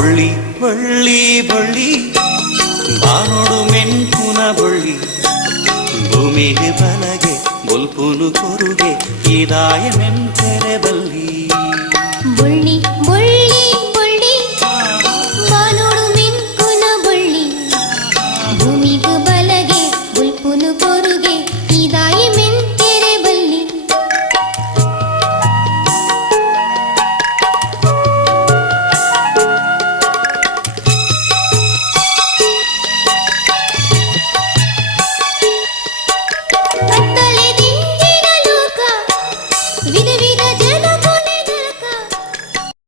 ಬೊಳ್ಳಿ ಬಳ್ಳಿ ಬಳ್ಳಿ ಬಾನೋಡು ಮೆಂಕುನ ಬೊಳ್ಳಿ ಭೂಮಿಗೆ ಬಲಗೆ ಬೊಲ್ಪುನು ಕೊರುಗೆ ಇದಾಯ ಮೆಂತೆರೆ ಬಲ್ಲಿ